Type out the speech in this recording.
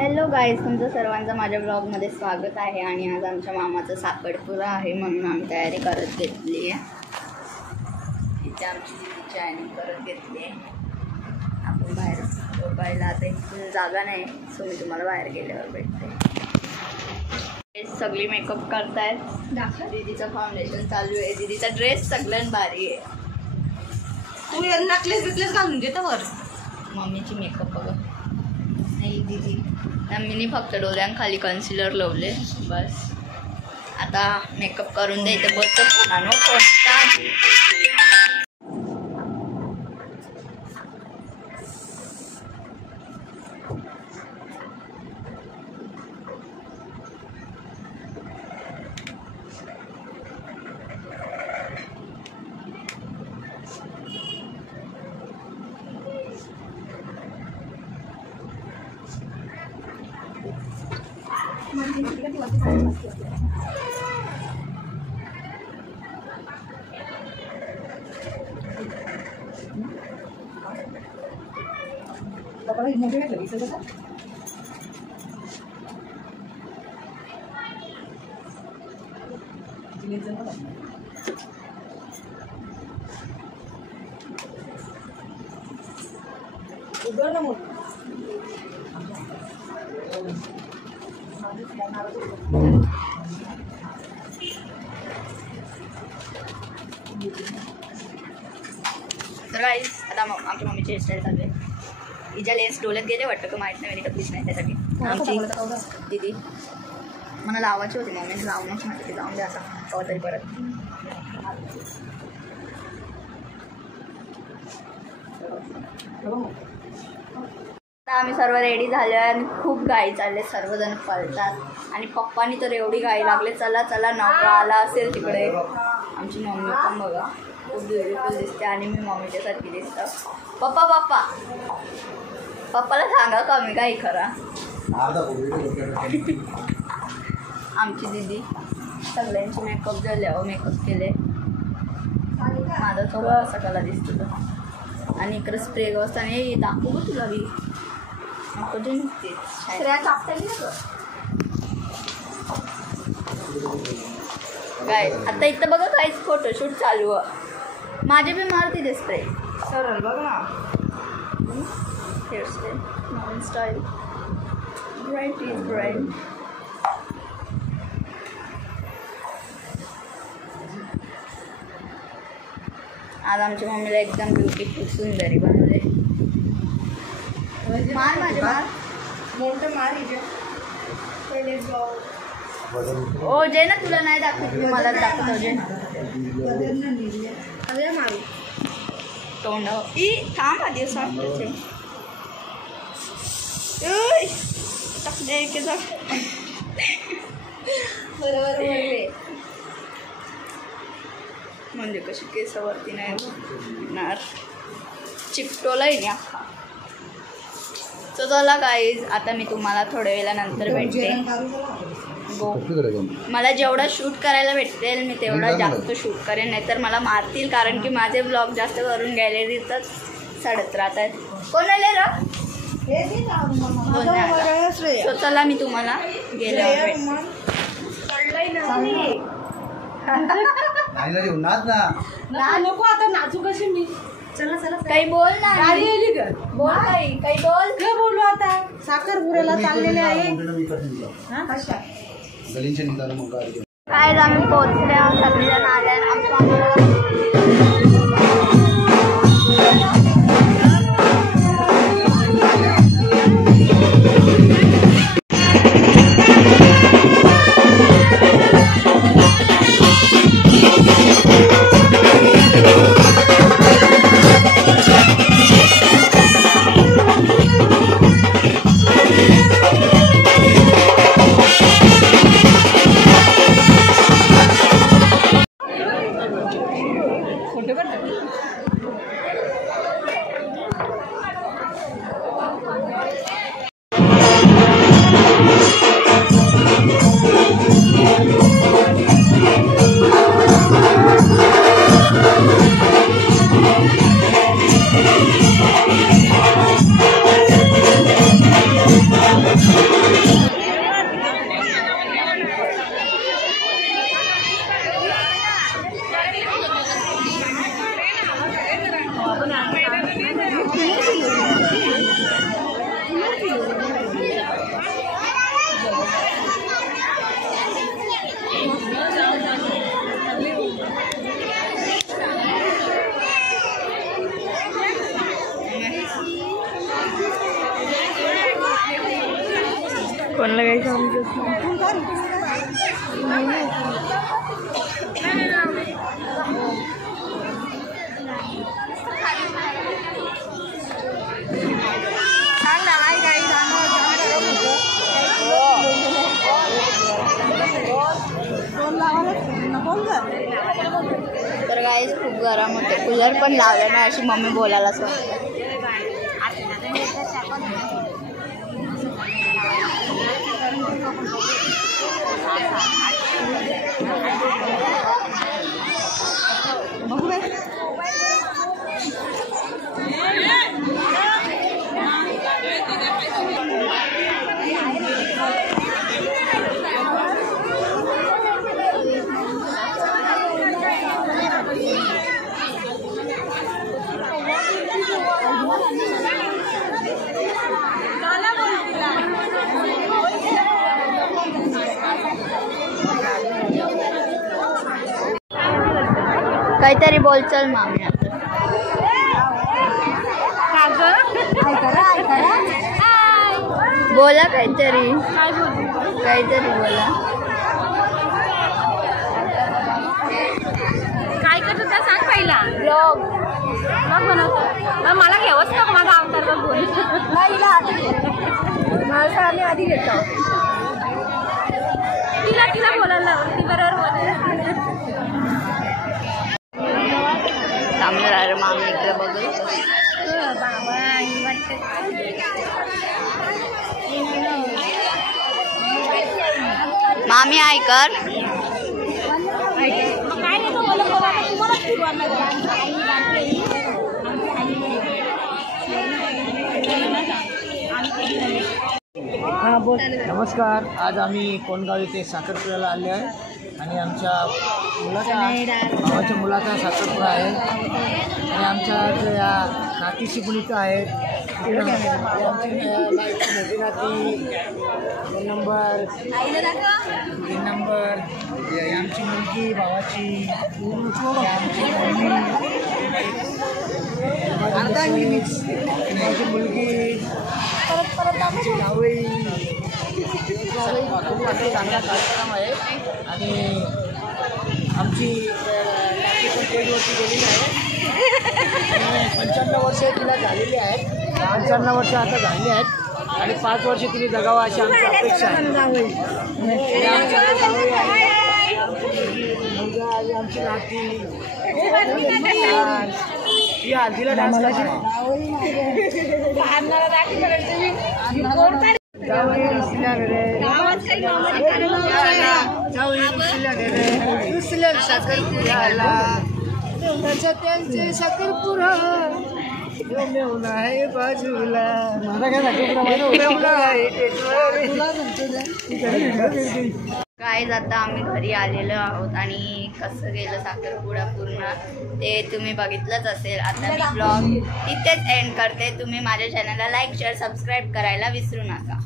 Hello guys, तुमचं सर्वांचं माझ्या ब्लॉगमध्ये स्वागत आहे. आणि आज आमच्या मामाचा साखरपुडा आहे म्हणून आम्ही तयारी करत घेतली आहे. इथे आमची दिदीची आयनिंग करत घेतली आहे. आपण बाहेर झोपायला आता इथून जागा नाही, सो मी तुम्हाला बाहेर गेल्यावर भेटते. सगळी मेकअप करतायत. दीदीचं फाउंडेशन चालू आहे. दीदीचा ड्रेस सगळ्यात भारी आहे. तू नकलेस बिकलेस घालून घेतो वर. मम्मीची मेकअप बघा. नाही दीदी, मम्मीने फक्त डोळ्यांखाली कन्सिलर लावले बस. आता मेकअप करून द्यायचं. बघतो फोनानो कोणता. तर गाईज, आता आमच्या मम्मीची हेअरस्टाईल चालू आहे. हिच्या लेन्स डोळ्यात गेले वाटतं का माहीत नाही, मेकअपच नाही त्यासाठी. आमची दीदी मला लावायची होती, मम्मीने लावणंच नाही. लावून द्या असा कवा तरी परत. आता आम्ही सर्व रेडी झालो आहे आणि खूप गाई चालले. सर्वजण पळतात आणि पप्पानी तर एवढी गाई लागले. चला चला, नवरा आला असेल तिकडे. आमची मम्मी पण बघा खूप ब्युटिफुल दिसते आणि मी मम्मीच्यासारखी दिसतं. पप्पा पप्पा पप्पाला सांगा कमी काही खरा. आमची दीदी सगळ्यांची मेकअप झाल्यावर मेकअप केले. माझा थोडा असा कला दिसतो. आणि इकडे स्प्रे असताना हे दाखवू गं तुला. बी नको नसते काय. आता इथं बघा काहीच फोटोशूट चालू आहे. माझे बी मारते ते स्प्रे. सरळ बघ ना. Hairstyle Naveen style. Bright is bright. आज आमच्या मम्मीला एकदम ब्युटिफुल सुंदरी बनवले. मार माझे मार मोठं मार. ओ जे ना तुला नाही दाखवत, मी मला दाखवतो. जे मारू तोंड ई थांब आधी असं टाक दे की बरोबर बोलले. म्हणजे कशी केसावरती नाही येणार, चिपटोलाय नाही अख्खा. तर चला गाईज, आता मी तुम्हाला थोड्या वेळानंतर भेटते. मला जेवढा शूट करायला भेटेल मी तेवढा जास्त शूट करेन, नाहीतर मला मारतील. कारण की माझे ब्लॉग जास्त करून गॅलरीतच सडत राहतात. कोण आले रा? सो चला मी तुम्हाला गेल्यावर नको आता नाचू कशी मी. चला चला काही बोल ना. गाडी आली का? बोल काही बोल. काय बोलू आता. साखरपुड्याला चाललेले आहे. काय आम्ही पोहोचल्या. सगळेजण आले. आमच्या कोणाला काही तर गाईस खूप गरम होते, कूलर पण लावलं नाही अशी मम्मी बोलायला सांगते. काहीतरी बोल चल मामी. बोला काहीतरी बोला. काय करतो त्या सांग पहिला. ब्लॉग बनवतो मला घेवच नको माझा अवतार बघून. मला आम्ही आधी घेतो. तिला बोलायला ती बरोबर बोलेल. थांबणार मामी इकडे बघू. मामी ऐकर. नमस्कार. आज आम्ही कोणगाव येथे साखरपुड्याला आले आहे आणि आमच्या भावाच्या मुलाचा साखरपुडा आहे आणि आमच्या या नातीशी पण इथं आहेत. मोठी नाती 2 नंबर आमची मुलगी भावाची, आमची मुलगी, आमची जावई. चांगला कार्यक्रम आहे आणि आमची नाती पण 1 गेलेली आहे. 55 वर्ष तिला झालेली आहेत. 55 वर्ष आता झालेली आहेत आणि 5 वर्ष तिने जगावं अशी आमची अपेक्षा आहे. आमची नाती तिला डान्स त्यांचे साखरपुरा आहे बाजूला. काय आता आम्ही घरी आलेलो आहोत आणि कसं गेलं साखरपुडा पूर्ण ते तुम्ही बघितलंच असेल. आता मी ब्लॉग इथेच एंड करते. तुम्ही माझ्या चॅनलला लाईक शेअर सबस्क्राईब करायला विसरू नका.